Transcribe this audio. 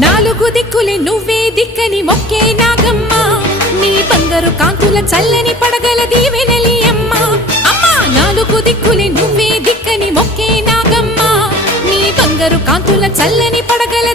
నాలుగు దిక్కులే నువ్వే దిక్కని మొక్కే నాగమ్మ నీ బంగారు కాంతుల చల్లని పడగల దీవెనలి అమ్మ అమ్మా నాలుగు దిక్కులే నువ్వే దిక్కని మొక్కే నాగమ్మ నీ బంగారు కాంతుల చల్లని పడగల